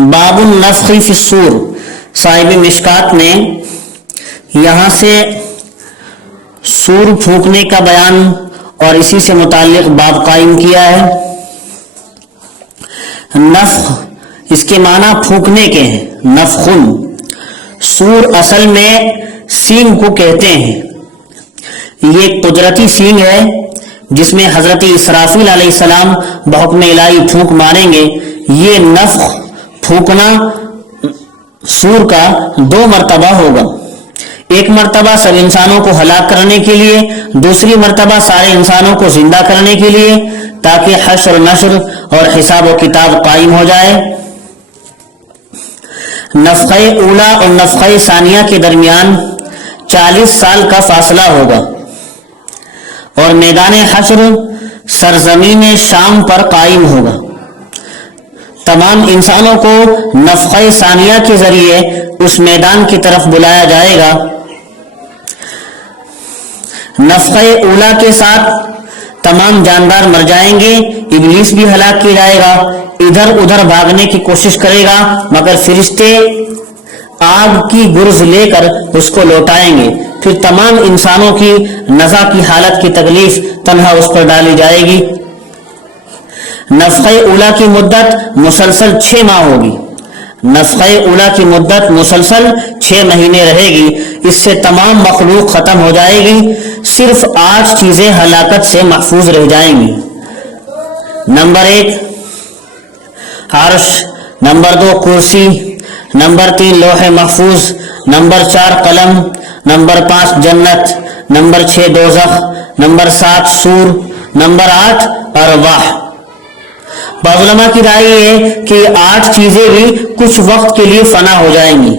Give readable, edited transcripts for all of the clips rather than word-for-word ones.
باب النفخ فی الصور، صاحب مشکات نے یہاں سے سور پھونکنے کا بیان اور اسی سے متعلق باب قائم کیا ہے۔ نفخ اس کے معنی پھونکنے کے ہیں، نفخن۔ سور اصل میں سینگ کو کہتے ہیں، یہ ایک قدرتی سینگ ہے جس میں حضرت اسرافیل علیہ السلام بحکم الہی پھونک ماریں گے۔ یہ نفخ پھونکنا سور کا 2 مرتبہ ہوگا، ایک مرتبہ سب انسانوں کو ہلاک کرنے کے لیے، دوسری مرتبہ سارے انسانوں کو زندہ کرنے کے لیے، تاکہ حشر نشر اور حساب و کتاب قائم ہو جائے۔ نفخہ اولا اور نفخہ ثانیہ کے درمیان 40 سال کا فاصلہ ہوگا اور میدان حشر سرزمین شام پر قائم ہوگا۔ تمام انسانوں کو نفخہ ثانیہ کے ذریعے اس میدان کی طرف بلایا جائے گا۔ نفخہ اولا کے ساتھ تمام جاندار مر جائیں گے، ابلیس بھی ہلاک کیا جائے گا، ادھر ادھر بھاگنے کی کوشش کرے گا مگر فرشتے آگ کی گرز لے کر اس کو لوٹائیں گے۔ پھر تمام انسانوں کی نزع کی حالت کی تکلیف تنہا اس پر ڈالی جائے گی۔ نفخہ اولا کی مدت مسلسل 6 ماہ ہوگی، نفخہ اولا کی مدت مسلسل 6 مہینے رہے گی۔ اس سے تمام مخلوق ختم ہو جائے گی، صرف 8 چیزیں ہلاکت سے محفوظ رہ جائیں گی۔ نمبر 1 عرش، نمبر 2 کرسی، نمبر 3 لوح محفوظ، نمبر 4 قلم، نمبر 5 جنت، نمبر 6 دوزخ، نمبر 7 سور، نمبر 8 ارواح۔ بعض علماء کی رائے ہے کہ 8 چیزیں بھی کچھ وقت کے لیے فنا ہو جائیں گی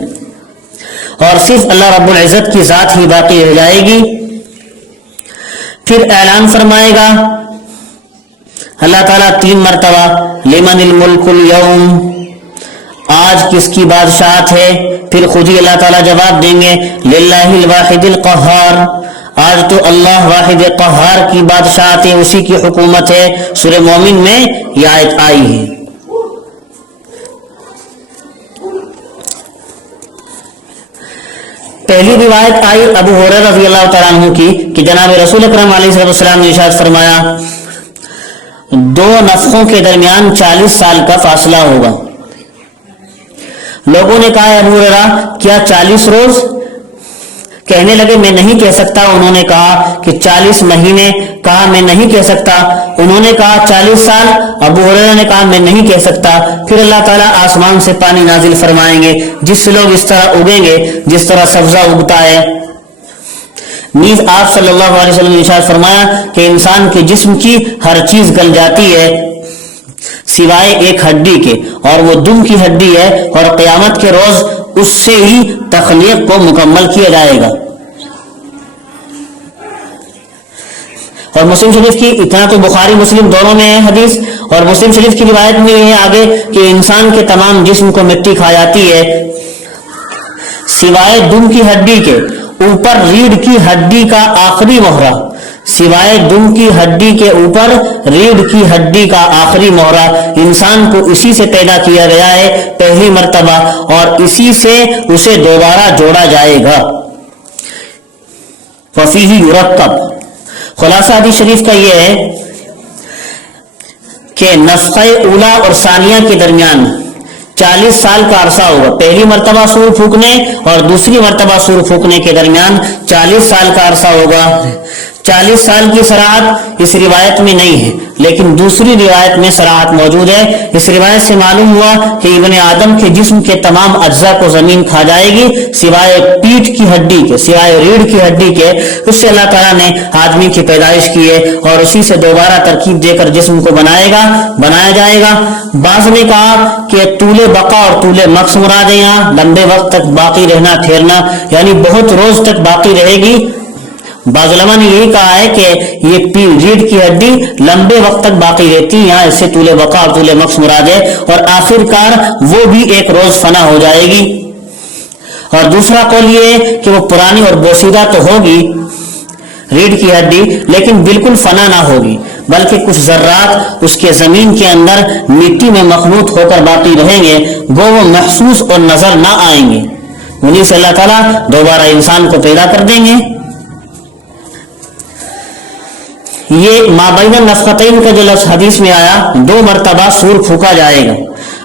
اور صرف اللہ رب العزت کی ذات ہی باقی رہ جائے گی۔ پھر اعلان فرمائے گا اللہ تعالیٰ 3 مرتبہ، لمن الملک اليوم، آج کس کی بادشاہت ہے؟ پھر خود ہی اللہ تعالیٰ جواب دیں گے للہ الواحد القہار، آج تو اللہ واحد قہار کی بادشاہت ہے، اسی کی حکومت ہے۔ سورہ مومن میں یہ آیت آئی ہے۔ پہلی روایت آئی ابو ہریرہ رضی اللہ تعالیٰ عنہ کی کہ جناب رسول اکرم علیہ السلام نے ارشاد فرمایا 2 نفخوں کے درمیان 40 سال کا فاصلہ ہوگا۔ لوگوں نے کہا ابو ہریرہ کیا 40 روز؟ کہنے لگے میں نہیں کہہ سکتا۔ انہوں نے کہا کہ 40 مہینے، کہا میں نہیں کہہ سکتا۔ انہوں نے کہا 40 سال، ابو ہریرہ نے کہا میں نہیں کہہ سکتا۔ پھر اللہ تعالیٰ آسمان سے پانی نازل فرمائیں گے، جس سے لوگ اس طرح اگیں گے جس طرح سبزہ اگتا ہے۔ نیز آپ صلی اللہ علیہ وسلم نے ارشاد فرمایا کہ انسان کے جسم کی ہر چیز گل جاتی ہے سوائے ایک ہڈی کے، اور وہ دم کی ہڈی ہے، اور قیامت کے روز اس سے ہی تخلیق کو مکمل کیا جائے گا۔ اور مسلم شریف کی، اتنا تو بخاری مسلم دونوں میں ہے حدیث، اور مسلم شریف کی روایت میں یہ ہے آگے کہ انسان کے تمام جسم کو مٹی کھا جاتی ہے سوائے دم کی ہڈی کے، اوپر ریڑھ کی ہڈی کا آخری مہرہ، سوائے دم کی ہڈی کے اوپر ریڑھ کی ہڈی کا آخری مہرہ۔ انسان کو اسی سے پیدا کیا گیا ہے پہلی مرتبہ، اور اسی سے اسے دوبارہ جوڑا جائے گا۔ وفیہ یرکب، خلاصہ حدیث شریف کا یہ ہے کہ نفخہ اولا اور ثانیہ کے درمیان 40 سال کا عرصہ ہوگا۔ پہلی مرتبہ سور پھونکنے اور دوسری مرتبہ سور پھونکنے کے درمیان 40 سال کا عرصہ ہوگا۔ 40 سال کی صراحت اس روایت میں نہیں ہے، لیکن دوسری روایت میں صراحت موجود ہے۔ اس روایت سے معلوم ہوا کہ ابن آدم کے جسم کے تمام اجزاء کو زمین کھا جائے گی سوائے پیٹھ کی ہڈی کے، سوائے ریڑھ کی ہڈی کے۔ اس سے اللہ تعالیٰ نے آدمی کی پیدائش کی ہے اور اسی سے دوبارہ ترکیب دے کر جسم کو بنایا جائے گا۔ بعض نے کہا کہ طول بقا اور طول مکث مراد ہے، یہاں لمبے وقت تک باقی رہنا، ٹھہرنا، یعنی بہت روز تک باقی رہے گی۔ بعض علماء نے یہی کہا ہے کہ یہ ریڑھ کی ہڈی لمبے وقت تک باقی رہتی، یہاں اس سے طول بقا اور طول مکث مراد ہے، اور آخر کار وہ بھی ایک روز فنا ہو جائے گی۔ اور دوسرا قول یہ ہے کہ وہ پرانی اور بوسیدہ تو ہوگی ریڑھ کی ہڈی، لیکن بالکل فنا نہ ہوگی، بلکہ کچھ ذرات اس کے زمین کے اندر مٹی میں مخلوط ہو کر باقی رہیں گے، گو وہ محسوس اور نظر نہ آئیں گے، انہیں سے اللہ تعالیٰ دوبارہ انسان کو پیدا کر دیں گے۔ یہ مابین النفختین کا جو لفظ حدیث میں آیا، 2 مرتبہ سور پھونکا جائے گا۔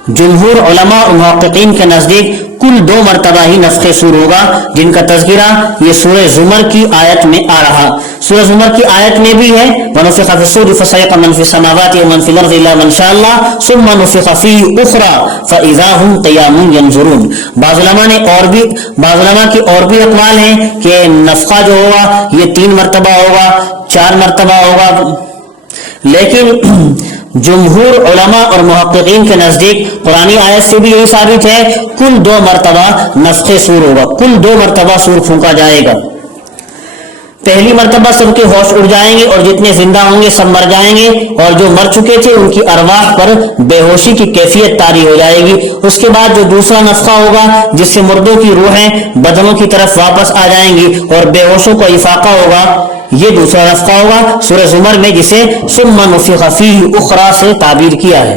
جمہور علماء اور محققین کے نزدیک کل 2 مرتبہ ہی نفخ سور ہوگا، جن کا تذکرہ یہ سورہ زمر کی آیت میں آ رہا۔ سورہ زمر کی آیت میں بھی ہے وَنُفِخَ فِي الصُّورِ فَصَعِقَ مَن فِي السَّمَاوَاتِ وَمَن فِي الْأَرْضِ إِلَّا مَن شَاءَ اللَّهُ ثُمَّ نُفِخَ فِيهِ أُخْرَى فَإِذَا هُمْ قِيَامٌ يَنظُرُونَ۔ بعض علماء کی اور بھی اقوال ہیں کہ نفخہ جو ہوگا یہ 3 مرتبہ ہوگا، 4 مرتبہ ہوگا، لیکن جمہور علماء اور محققین کے نزدیک قرآنی آیت سے بھی یہی ثابت ہے، کل 2 مرتبہ نفخ سور ہوگا، کل 2 مرتبہ سور پھونکا جائے گا۔ پہلی مرتبہ سب کے ہوش اڑ جائیں گے اور جتنے زندہ ہوں گے سب مر جائیں گے، اور جو مر چکے تھے ان کی ارواح پر بے ہوشی کی کیفیت طاری ہو جائے گی۔ اس کے بعد جو دوسرا نفخہ ہوگا جس سے مردوں کی روحیں بدنوں کی طرف واپس آ جائیں گی اور بے ہوشوں کو افاقہ ہوگا، یہ دوسرا نفخہ ہوگا سورہ زمر میں، جسے ثم نفخ فیہ اخری سے تعبیر کیا ہے۔